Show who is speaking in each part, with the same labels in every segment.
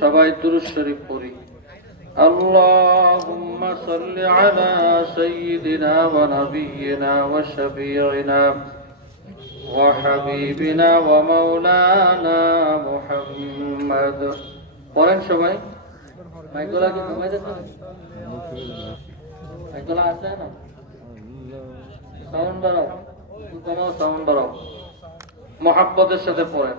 Speaker 1: সবাই দুরুদ শরীফ পড়ি اللهم صل على سيدنا ونبينا وشفيعنا وحبيبنا ومولانا محمد পড়েন সবাই মাইকগুলা কি ঘুমাই যাচ্ছে মাইকগুলা আছে না সাউন্ড বাড়াও একটু কমাও সাউন্ড বাড়াও মহাব্বতের সাথে পড়েন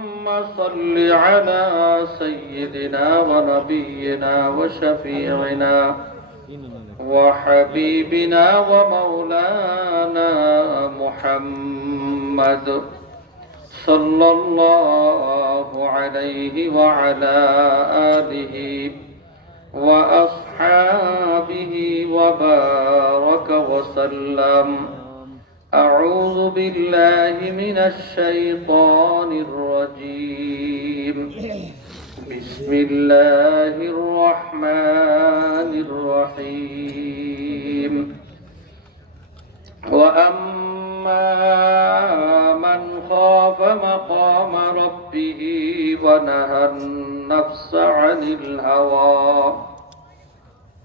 Speaker 1: صل على سيدنا ونبينا وشفيعنا وحبيبنا ومولانا محمد صلى الله عليه وعلى آله وأصحابه وبارك وسلم. أعوذ بالله من الشيطان الرجيم. بسم الله الرحمن الرحيم. وأما من خاف مقام ربه ونهى النفس عن الهوى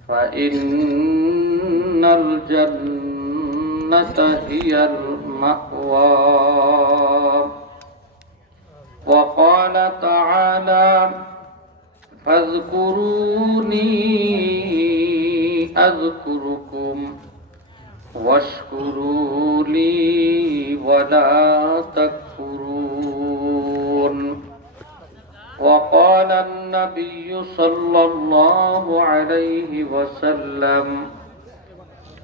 Speaker 1: فإن الجنة هي المأوى. وقال تعالى فاذكروني أذكركم واشكروا لي ولا تكفرون. وقال النبي صلى الله عليه وسلم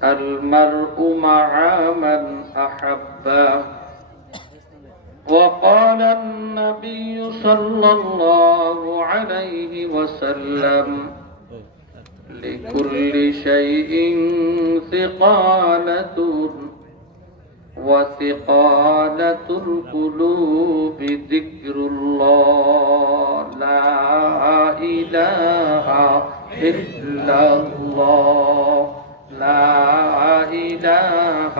Speaker 1: المرء مع من أحبه وقال النبي صلى الله عليه وسلم لكل شيء ثقالة وثقالة القلوب ذكر الله. لا إله إلا الله. لا إله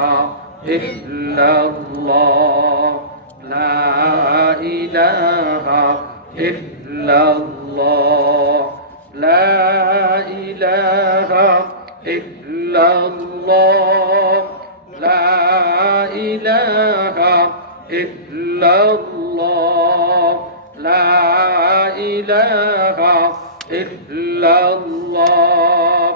Speaker 1: إلا الله إلا الله لا إله إلا الله لا إله إلا الله لا إله إلا الله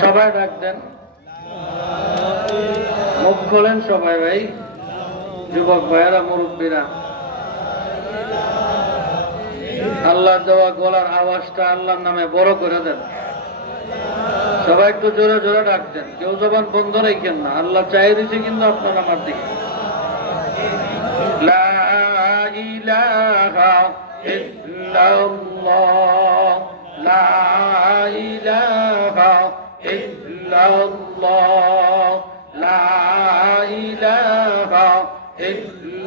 Speaker 1: সবাই রাখবেন মুখ খোলেন সবাই ভাই যুবক ভাইয়েরা, মুরব্বীরা। আল্লাহ দেওয়া গলার আওয়াজটা আল্লাহর নামে বড় করে দেন। সবাই একটু জোরে জোরে ডাকতেন কেউ জবান বন্ধ রেখেন না। আল্লাহ চাই দিছে কিন্তু আপনার আমার দিকে। লা ইলাহা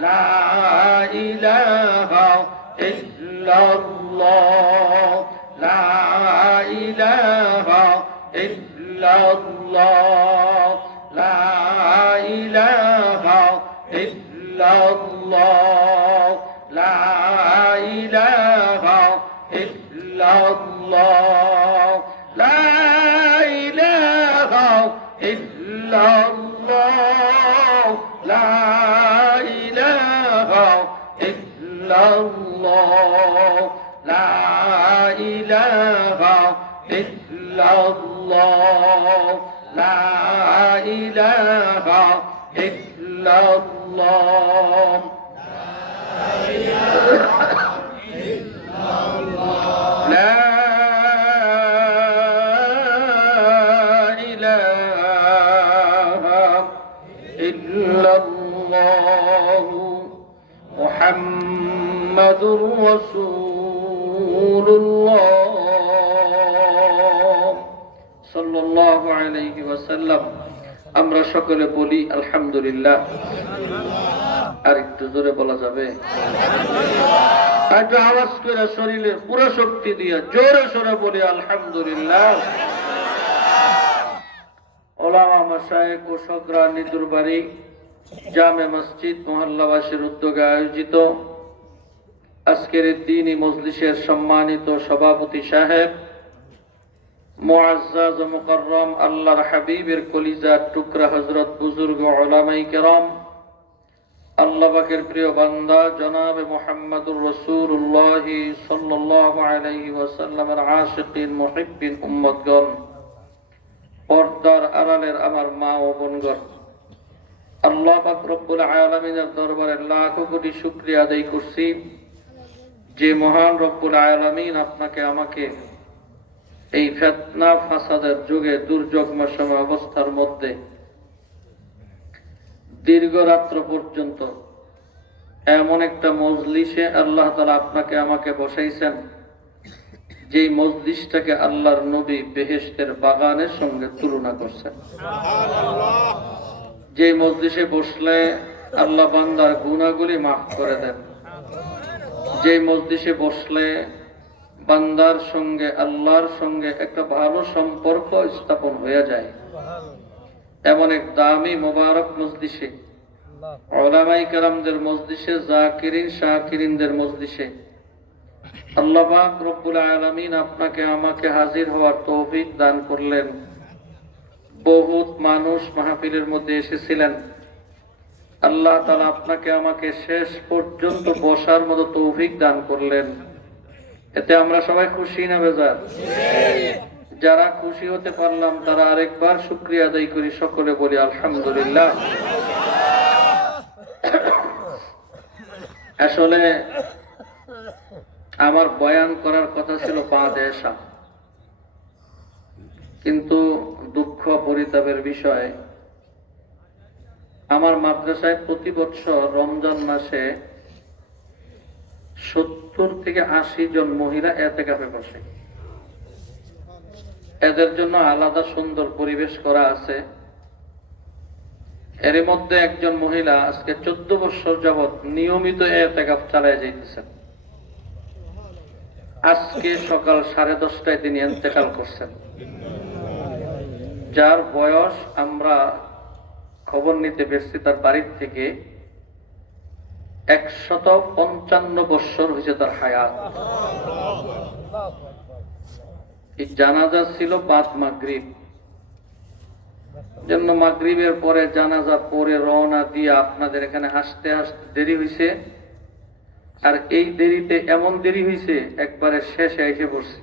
Speaker 1: لا إله إلا الله সকলে বলি, আলহামদুলিল্লাহ। আর একটু জোরে বলা যাবে? একটু আওয়াজ করে শরীরের পুরো শক্তি দিয়ে জোরে সোরে বলি, আলহামদুলিল্লাহ। উদ্যোগে আয়োজিত সম্মানিত সভাপতি সাহেব মুআজ্জাজ ও মুকাররম, আল্লাহর হাবিবের টুকরা হযরত বুজুর্গ উলামায়ে কেরাম, আল্লাহ পাকের প্রিয় বান্দা জনাব মুহাম্মদুর রাসূলুল্লাহ সাল্লাল্লাহু আলাইহি ওয়াসাল্লামের আশিকিন মুহিব্বিন উম্মতগণ, পর্দার আড়ালের আমার মা ও বোনগণ। আল্লাহ রব্বুল আলামিনের দরবারে লাখ কোটি শুকরিয়া আদায় করছি। যে মহান রব্বুল আলামিন আপনাকে আমাকে এই ফেতনা ফাসাদের যুগে দুর্যোগময় অবস্থার মধ্যে দীর্ঘ রাত্র পর্যন্ত এমন একটা মজলিসে আল্লাহ তালা আপনাকে আমাকে বসাইছেন যেই মজলিসটাকে আল্লাহর নবী বেহেশতের বাগানের সঙ্গে তুলনা করছেন। যে মজলিসে বসলে আল্লাহ বান্দার গুণাগুলি মাফ করে দেন। যে মজলিসে বসলে বান্দার সঙ্গে, আল্লাহর সঙ্গে একটা ভালো সম্পর্ক স্থাপন হয়ে যায়। এমন এক দামি, মোবারক মজলিসে, ওলামাই কারামদের মজলিসে, জাকিরিন, শাকিরিনদের মজলিসে। আল্লাহ পাক রব্বুল আলামিন আপনাকে, আমাকে হাজির হওয়ার তৌফিক দান করলেন। বহুত মানুষ মাহফিলের মধ্যে এসেছিলেন। আল্লাহ তাআলা আপনাকে আমাকে শেষ পর্যন্ত বসার মতো তৌফিক দান করলেন। এতে আমরা সবাই খুশি না বেজার? যারা খুশি হতে পারলাম, তারা আরেকবার শুক্রিয়া আদায় করি, সকলে বলি আলহামদুলিল্লাহ। আসলে আমার বয়ান করার কথা ছিল পা দেশা কিন্তু দুঃখ পরিতাপের বিষয়, আমার মাদ্রাসায় প্রতি বছর রমজান মাসে থেকে আশি জন মহিলা এতে কাপে বসে। এদের জন্য আলাদা সুন্দর পরিবেশ করা আছে। এর মধ্যে একজন মহিলা আজকে চোদ্দ বছর যাবৎ নিয়মিত এতেকাফ চালায় যাইতেছেন। আজকে সকাল সাড়ে দশটায় তিনি এতেকাল করছেন। যার বয়স আমরা খবর নিতে পেরেছি তার বাড়ির থেকে একশত পঞ্চান্ন বৎসর হয়েছে তার হায়াত। জানাজা ছিল বাদ মাগরিব। জন্য মাগরিবের পরে জানাজা পরে রওনা দিয়ে আপনাদের এখানে হাসতে হাসতে দেরি হয়েছে আর এই দেরিতে এমন দেরি হয়েছে একবারে শেষে এসে পড়ছে।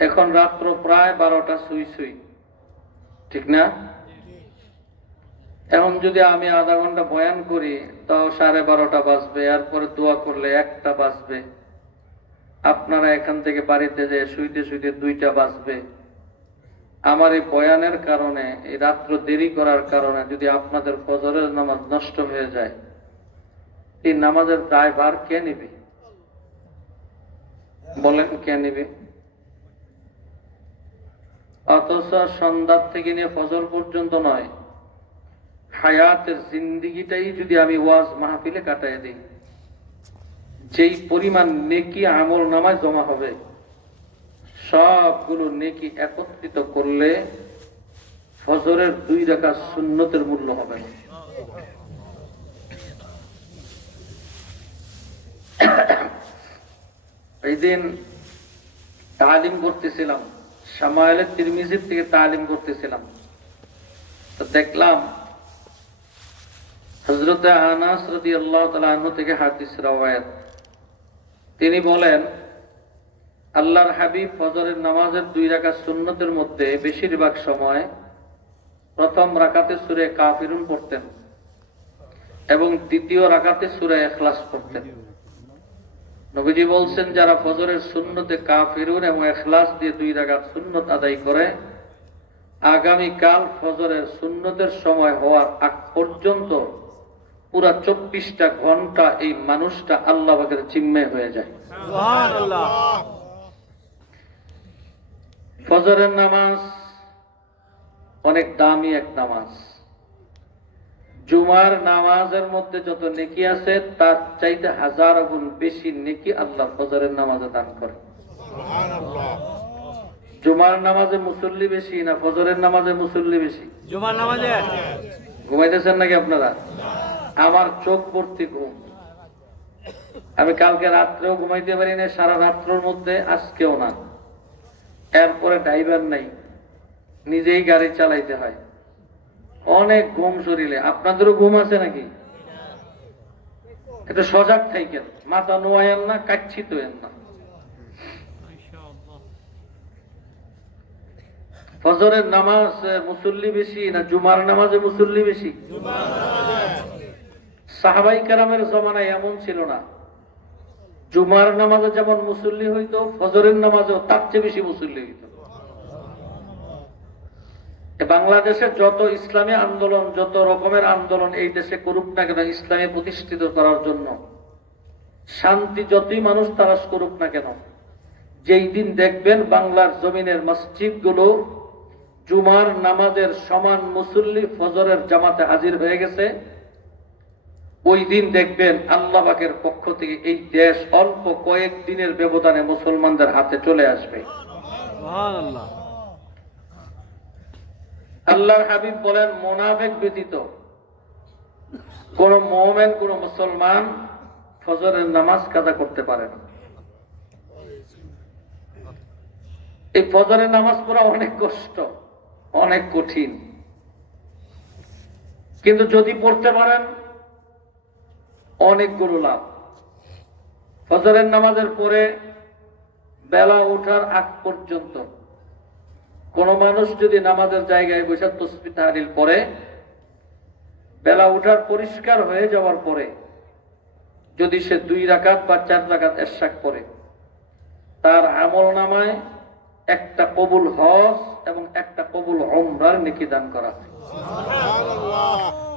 Speaker 1: এখন রাত্র প্রায় বারোটা সুই সুই। ঠিক না? এখন যদি আমি আধা ঘণ্টা বয়ান করি, তাও সাড়ে বারোটা বাজবে, এরপরে দোয়া করলে একটা বাজবে। আপনারা এখান থেকে বাড়িতে যে শুইতে শুইতে দুইটা বাজবে। আমার এই বয়ানের কারণে, এই রাত্র দেরি করার কারণে যদি আপনাদের ফজরের নামাজ নষ্ট হয়ে যায়, এই নামাজের দায়ভার কে নিবে? বলেন কে নিবে? অথচ সন্ধ্যার থেকে নিয়ে ফজর পর্যন্ত নয় হায়াতের জিন্দিগিটাই যদি আমি ওয়াজ মাহফিলে কাটাই দিই, যেই পরিমাণ নেকি আমল নামায় জমা হবে, সবগুলো নেকি একত্রিত করলে ফজরের দুই রাখা সুন্নতের মূল্য হবে। এই দিন তালিম করতেছিলাম সামায়েলের তিরমিজির থেকে তালিম করতেছিলাম তো দেখলাম হজরত আনাস রদি আল্লাহ তালা থেকে হাদিস রাওয়ায়াত। তিনি বলেন, আল্লাহর হাবিব ফজরের নামাজের দুই রাকাত সুন্নতের মধ্যে বেশিরভাগ সময় প্রথম রাকাতে সুরে কাফিরুন পড়তেন এবং দ্বিতীয় রাকাতে সুরে এখলাস পড়তেন। নবীজি বলছেন, যারা ফজরের সুন্নতে কাফিরুন এবং এখলাস দিয়ে দুই রাকাত সুন্নত আদায় করে আগামী কাল ফজরের সুন্নতের সময় হওয়ার আগ পর্যন্ত পুরা চব্বিশটা ঘণ্টা এই মানুষটা আল্লাহ বাগের জিম্মে হয়ে যায়। ফজরের নামাজ অনেক দামি এক নামাজ। জুমার নামাজের মধ্যে যত নেকি আছে তার চাইতে হাজার গুণ বেশি নেকি আল্লাহ ফজরের নামাজে দান করে। জুমার নামাজে মুসল্লি বেশি না ফজরের নামাজে মুসল্লি বেশি?
Speaker 2: জুমার নামাজে?
Speaker 1: ঘুমাইতেছেন নাকি আপনারা? আমার চোখ ভর্তি ঘুম। আমি কালকে রাত্রেও ঘুমাইতে পারি না সারা রাত্রের মধ্যে, আজকেও না। এরপরে ড্রাইভার নাই, নিজেই গাড়ি চালাইতে হয়। অনেক ঘুম শরীরে। আপনাদেরও ঘুম আছে নাকি? এটা সজাগ থাকেন মাথা নোয়ায়েন না, কাচ্ছিত হইয়েন না। ফজরের নামাজ মুসল্লি বেশি না জুমার নামাজে মুসল্লি বেশি? সাহাবাই কারামের জমানায় এমন ছিল না। জুমার নামাজে যেমন মুসল্লি হইতো, ফজরের নামাজেও তার চেয়ে বেশি মুসল্লি হইতো। বাংলাদেশে যত ইসলামী আন্দোলন, যত রকমের আন্দোলন এই দেশে করুক না কেন, ইসলামে প্রতিষ্ঠিত করার জন্য শান্তি যতই মানুষ তারাস করুক না কেন, যেই দিন দেখবেন বাংলার জমিনের মসজিদগুলো জুমার নামাজের সমান মুসল্লি ফজরের জামাতে হাজির হয়ে গেছে। ওই দিন দেখবেন আল্লাহ পাকের পক্ষ থেকে এই দেশ অল্প কয়েক দিনের ব্যবধানে মুসলমানদের হাতে চলে আসবে। আল্লাহর হাবিব বলেন মোনাফেক ব্যতীত কোন মোমেন কোন মুসলমান ফজরের নামাজ কাদা করতে পারে না। এই ফজরের নামাজ পড়া অনেক কষ্ট অনেক কঠিন। কিন্তু যদি পড়তে পারেন অনেকগুলো লাভ। ফজরের নামাজের পরে বেলা ওঠার আগ পর্যন্ত কোন মানুষ যদি নামাজের জায়গায় বসে তসবি তাহারিল পরে বেলা উঠার পরিষ্কার হয়ে যাওয়ার পরে যদি সে দুই রাকাত বা চার রাকাত এরশাক করে তার আমল নামায় একটা কবুল হজ এবং একটা কবুল ওমরার নেকি দান করা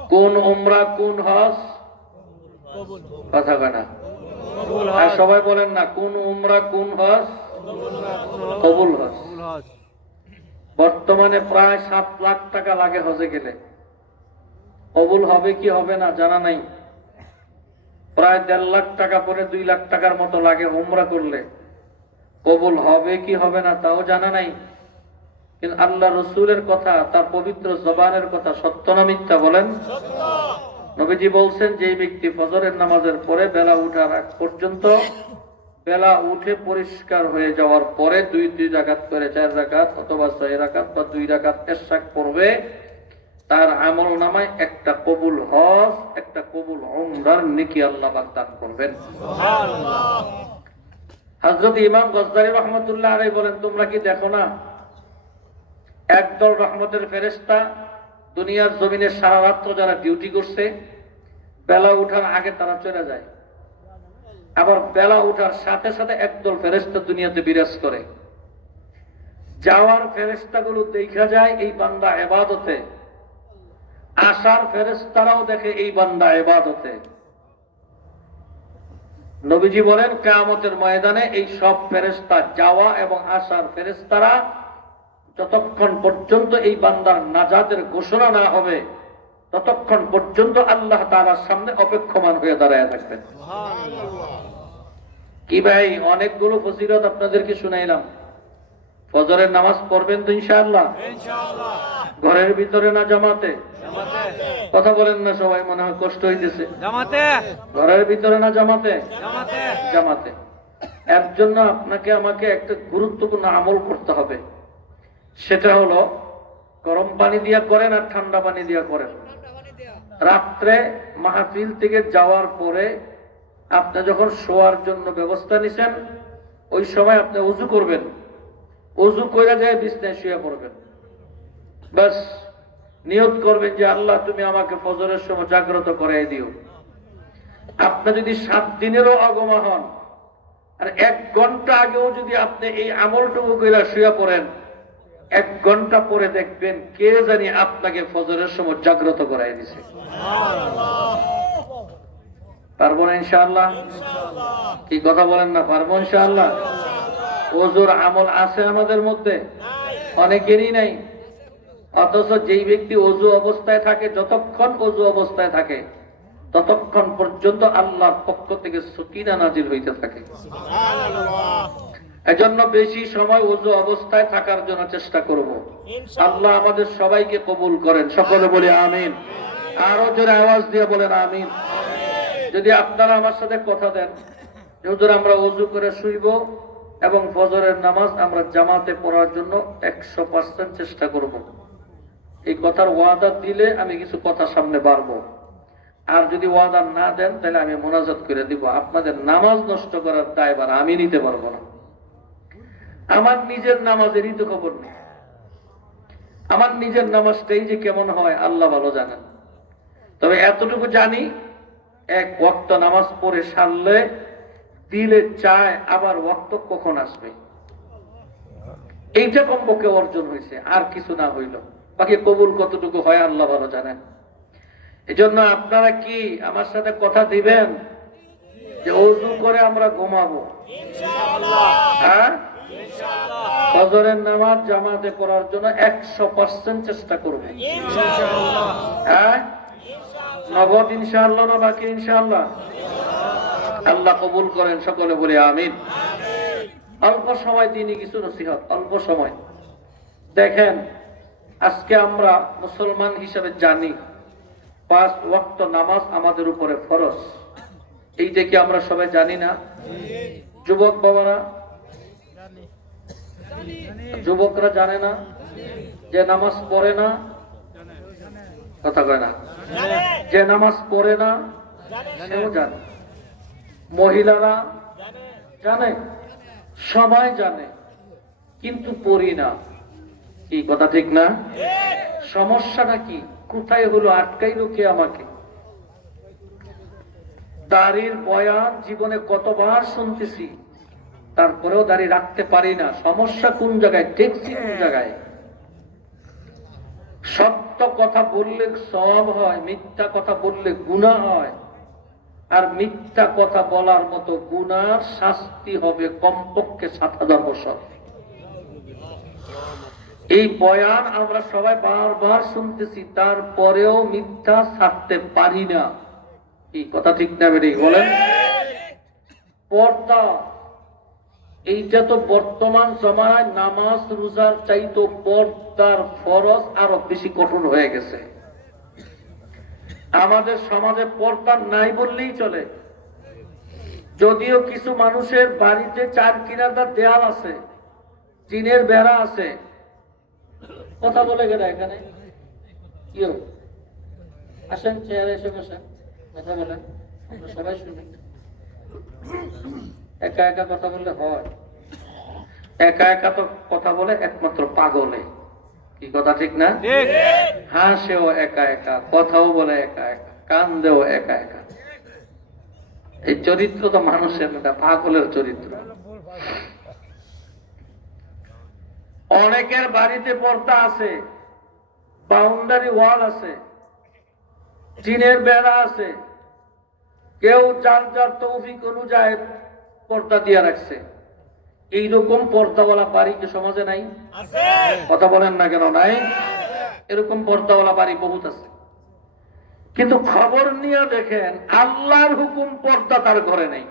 Speaker 1: কোন ওমরা কোন হজ কথা কয় না?
Speaker 2: কবুল
Speaker 1: আর সবাই বলেন না কোন উমরা কোন হজ? কবুল হজ। বর্তমানে প্রায় সাত লাখ টাকা লাগে হজে গেলে। কবুল হবে কি হবে না জানা নাই। প্রায় দেড় লাখ টাকা পরে দুই লাখ টাকার মতো লাগে উমরা করলে। কবুল হবে কি হবে না তাও জানা নাই। কিন্তু আল্লাহ রসুলের কথা তার পবিত্র জবানের কথা সত্য না মিথ্যা বলেন? নবীজি বলছেন যে ব্যক্তি ফজরের নামাজের পরে বেলা উঠার আগ পর্যন্ত, বেলা উঠে পরিষ্কার হয়ে যাওয়ার পরে দুই দুই রাকাত করে চার রাকাত অথবা ছয় রাকাত বা দুই রাকাত এরশাক পড়বে, তার আমল নামায় একটা কবুল হজ, একটা কবুল উমরার নেকি আল্লাহ দান করবেন। হযরত ইমাম গজদারি রহমতুল্লাহ আলাই বলেন, তোমরা কি দেখো না? একদল রহমতের ফেরেশতা দুনিয়ার জমিনে সারা রাত্র যারা ডিউটি করছে, বেলা উঠার আগে তারা চলে যায়। আবার বেলা উঠার সাথে সাথে একদল ফেরেশতা দুনিয়াতে বিরাজ করে। যাওয়ার ফেরেশতাগুলো দেখা যায় এই বান্দা এবাদতে। আসার ফেরেশতারাও দেখে এই বান্দা এবাদতে। নবীজি বলেন, কেয়ামতের ময়দানে এই সব ফেরেশতা যাওয়া এবং আসার ফেরেশতারা যতক্ষণ পর্যন্ত এই বান্দার নাজাদের ঘোষণা না হবে ততক্ষণ পর্যন্ত আল্লাহ তাআলার সামনে অপেক্ষমান হয়ে দাঁড়ায় থাকবেন। কি ভাই অনেকগুলো ফজিলত আপনাদেরকে শুনাইলাম। ফজরের নামাজ পড়বেন তো ইনশাআল্লাহ? ঘরের ভিতরে না জামাতে? কথা বলেন না সবাই মনে হয় কষ্ট হইতেছে। ঘরের ভিতরে না জামাতে?
Speaker 2: জামাতে।
Speaker 1: জামাতে। এর জন্য আপনাকে আমাকে একটা গুরুত্বপূর্ণ আমল করতে হবে। সেটা হলো গরম পানি দিয়া করেন আর ঠান্ডা পানি দিয়া করেন। রাত্রে মাহফিল থেকে যাওয়ার পরে আপনি যখন শোয়ার জন্য ব্যবস্থা নিছেন, ওই সময় আপনি উজু করবেন। উজু করে যায় বিছনায় শুয়ে পড়বেন। বাস নিয়ত করবেন যে আল্লাহ তুমি আমাকে ফজরের সময় জাগ্রত করাই দিও। আপনি যদি সাত দিনেরও অগমা হন, আর এক ঘণ্টা আগেও যদি আপনি এই আমলটুকু করে শুয়ে পড়েন এক ঘণ্টা পরে দেখবেন কে জানি আপনাকে ফজরের সময় জাগ্রত করাই দিছে। পারব না ইনশাআল্লাহ? কি কথা বলেন না? পারব ইনশাআল্লাহ? ওজোর আমল আছে আমাদের মধ্যে? অনেকেরই নাই। অথচ যেই ব্যক্তি অজু অবস্থায় থাকে, যতক্ষণ অজু অবস্থায় থাকে, ততক্ষণ পর্যন্ত আল্লাহর পক্ষ থেকে সুকিনা নাজির হইতে থাকে। এজন্য বেশি সময় অজু অবস্থায় থাকার জন্য চেষ্টা করব। আল্লাহ আমাদের সবাইকে কবুল করেন। সকলে বলে আমিন। আরও জোরে আওয়াজ দিয়ে বলেন আমিন। যদি আপনারা আমার সাথে কথা দেন হুজুর আমরা অজু করে শুইব এবং ফজরের নামাজ আমরা জামাতে পড়ার জন্য একশো পার্সেন্ট চেষ্টা করব। এই কথার ওয়াদা দিলে আমি কিছু কথা সামনে বাড়বো। আর যদি ওয়াদা না দেন তাহলে আমি মোনাজাত করে দিব। আপনাদের নামাজ নষ্ট করার দায়বার আমি নিতে পারব না। আমার নিজের নামাজেরই তো খবর নেই। আমার নিজের নামাজটাই যে কেমন হয় আল্লাহ ভালো জানেন। তবে এতটুকু জানি এক ওয়াক্ত নামাজ পড়ে সারলে দিলে চায় আবার ওয়াক্ত কখন আসবে। এইটা কমপক্ষে অর্জন হয়েছে আর কিছু না হইল। বাকি কবুল কতটুকু হয় আল্লাহ ভালো জানেন। এজন্য আপনারা কি আমার সাথে কথা দিবেন? যে অজু করে আমরা ঘুমাবো। হ্যাঁ? ফজরের নামাজ জামাতে পড়ার জন্য একশো পার্সেন্ট চেষ্টা করব। হ্যাঁ? নগদ ইনশাআল্লাহ না বাকি ইনশাআল্লাহ? আল্লাহ কবুল করেন সকলে বলে আমিন। অল্প সময় দিনই কিছু নসিহত অল্প সময়। দেখেন আজকে আমরা মুসলমান হিসেবে জানি পাঁচ ওয়াক্ত নামাজ আমাদের উপরে ফরজ। এই কি আমরা সবাই জানি না। যুবক বাবারা যুবকরা জানে না যে নামাজ পড়ে না। কথা কয় না? যে নামাজ পড়ে না, সেও জানে। মহিলারা জানে, সবাই জানে, কিন্তু পড়ি না। কি কথা ঠিক না? সমস্যাটা কি? কোথায় হলো? আটকাইলো কে আমাকে? দাড়ির বয়ান জীবনে কতবার শুনতেছি। তারপরেও দাঁড়িয়ে রাখতে পারি না। সমস্যা কোন জায়গায়? দেখছি কোন জায়গায়। সত্য কথা বললে সব হয় মিথ্যা কথা বললে গুণা হয়। আর মিথ্যা কথা বলার মতো গুনার শাস্তি হবে কমপক্ষে সাত হাজার বছর। এই বয়ান আমরা সবাই বারবার শুনতেছি তারপরেও মিথ্যা ছাড়তে পারি না। এই কথা ঠিক না বেরি বলেন? পর্দা। এইটা তো বর্তমান সময় নামাজ, রোজার চাইতো পর্দার ফরজ আরও বেশি কঠোর হয়ে গেছে। আমাদের সমাজে পর্দা নাই বললেই চলে। যদিও কিছু মানুষের বাড়িতে চার কিনারদার দেয়াল আছে, টিনের বেড়া আছে। কথা বলে গেলে এখানে। ইয়ো, আসেন, চেয়ারে এসে বসেন, কথা বলেন সবাই শুনি। একা একা কথা বললে হয়। একা একা তো কথা বলে একমাত্র পাগলে। কি কথা ঠিক না? হাসেও একা একা কথাও বলে একা একা কান্দেও একা একা। এই চরিত্র তো মানুষের না পাগলের চরিত্র। অনেকের বাড়িতে পর্দা আছে বাউন্ডারি ওয়াল আছে টিনের বেড়া আছে। কেউ যার যার তৌফিক অনুযায়ী পর্দা দিয়া রাখছে। এইরকম পর্দাওয়ালা বাড়ি কি সমাজে নাই? কথা বলেন না কেন নাই? এরকম পর্দাওয়ালা বাড়ি বহুত আছে। কিন্তু খবর নিয়ে দেখেন আল্লাহর হুকুম পর্দা তার ঘরে নেই।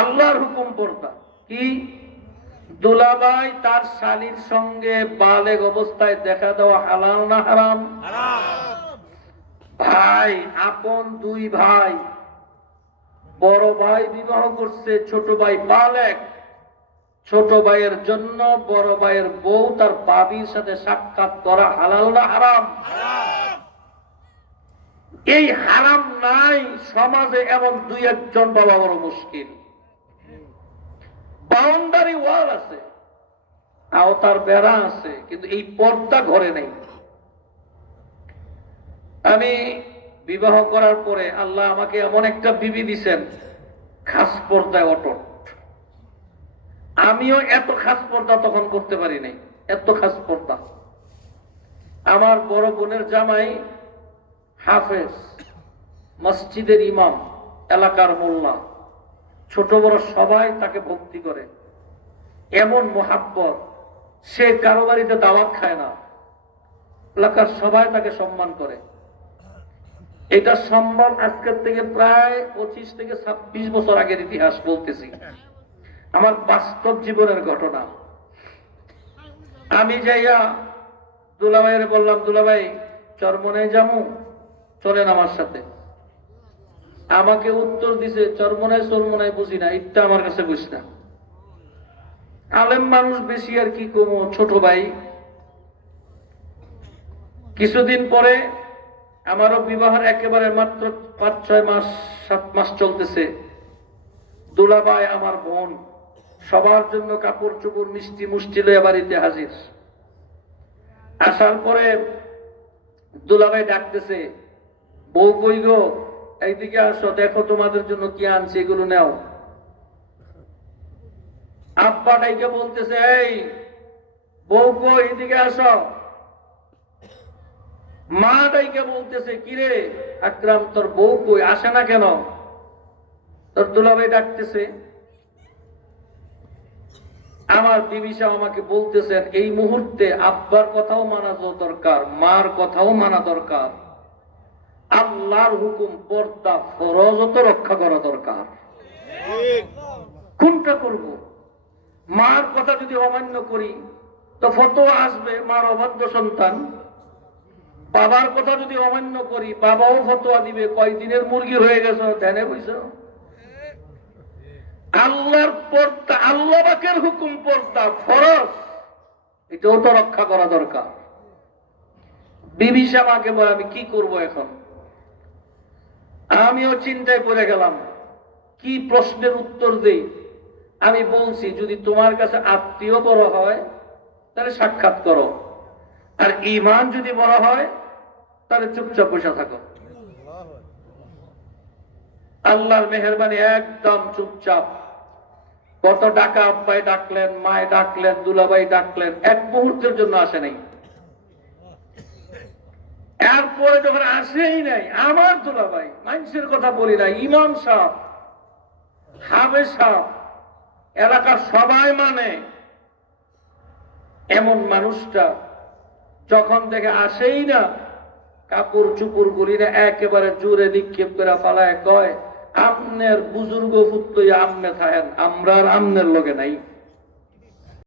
Speaker 1: আল্লাহর হুকুম পর্দা। কি? দুলাবাই তার শালীর সঙ্গে বালেগ অবস্থায় দেখা দেওয়া হালাল না হারাম। ভাই আপন দুই ভাই বড় ভাই বিবাহ করছে, ছোট ভাই বালেক ছোট ভাইয়ের জন্য বড় ভাইয়ের বউ তার বাবির সাথে সাক্ষাৎ করা হালাল না হারাম? এই হারাম নাই সমাজে এমন দুই একজন বাবা বড় মুশকিল। বাউন্ডারি ওয়াল আছে, আওতার বেড়া আছে, কিন্তু এই পর্দা ঘরে নেই। আমি বিবাহ করার পরে আল্লাহ আমাকে এমন একটা বিবি দিছেন, খাস পর্দায় অটট। আমিও এত খাস পর্দা তখন করতে পারি নাই, এত খাস পর্দা। আমার বড় বোনের জামাই হাফেজ, মসজিদের ইমাম, এলাকার মোল্লা। ছোট বড় সবাই তাকে ভক্তি করে। এমন মোহাব্বত, সে কারও বাড়িতে দাওয়াত খায় না। এলাকার সবাই তাকে সম্মান করে। এটা সম্ভব আজকের থেকে প্রায় পঁচিশ থেকে ছাব্বিশ বছর আগের ইতিহাস বলতেছি। আমার বাস্তব জীবনের ঘটনা। আমি যাইয়া দুলাভাইয়ের বললাম, দুলাভাই চরমনে যামু, চলেন আমার সাথে। আমাকে উত্তর দিছে চরমনায় চরমনায় বুঝি না এটা আমার কাছে বুঝি না। আলেম মানুষ বেশি আর কি কমো, ছোট ভাই। কিছুদিন পরে আমারও বিবাহের একেবারে মাত্র পাঁচ, ছয় মাস, সাত মাস চলতেছে। দুলাভাই আমার বোন, সবার জন্য কাপড় চোপড় মিষ্টি মুষ্টি লয়ে বাড়িতে হাজির। আসার পরে দুলাভাই ডাকতেছে, বউ কই গো? এইদিকে আসো, দেখো তোমাদের জন্য কি আনছে, এগুলো নাও। আব্বা ডাইকে বলতেছে, এই, বউ কই এদিকে আসো। মা বলতেছে, কিরে আকরাম, তোর বউ কই? আসে না কেন? তোর দুলাভাই ডাকতেছে, আমার বিবিসা আমাকে বলতেছেন, এই মুহূর্তে আব্বার কথাও মানা দরকার, মার কথাও মানা দরকার। আল্লাহর হুকুম, পর্দা ফরজও তো রক্ষা করা দরকার। কোনটা করব? মার কথা যদি অমান্য করি, তো ফতোয়া আসবে মার অবাধ্য সন্তান। বাবার কথা যদি অমান্য করি, বাবাও ফতোয়া দিবে, কয়দিনের মুরগি হয়ে গেছে, ধ্যানে বুঝছ আল্লাহর পর্দা, আল্লাহ বাকের হুকুম পর্দা, ফরজ। এটাও তো রক্ষা করা দরকার। বিবিসা মাকে বলে, আমি কি করব এখন? আমিও চিন্তায় পড়ে গেলাম, কি প্রশ্নের উত্তর দেই? আমি বলছি, যদি তোমার কাছে আত্মীয় বড় হয়, তাহলে সাক্ষাৎ করো। আর ইমান যদি বড় হয় তাহলে চুপচাপ বসে থাকো। আল্লাহর মেহরবানি একদম চুপচাপ। কত ডাকা আব্বাই ডাকলেন, মায় ডাকলেন দুলাবাই ডাকলেন, এক মুহূর্তের জন্য আসে নাই। এরপরে যখন আসেই নাই, আমার দুলাভাই, মানুষের কথা বলি না, ইমাম সাহ হাবে সাহ এলাকার সবাই মানে এমন মানুষটা যখন থেকে আসেই না কাপড় চুপুর গুলি না একেবারে জোরে নিক্ষেপ করে পালায়, কয়, আমনের বুজুর্গ পুত্র আমনে থাকেন আমরা আর আমনের লগে নাই।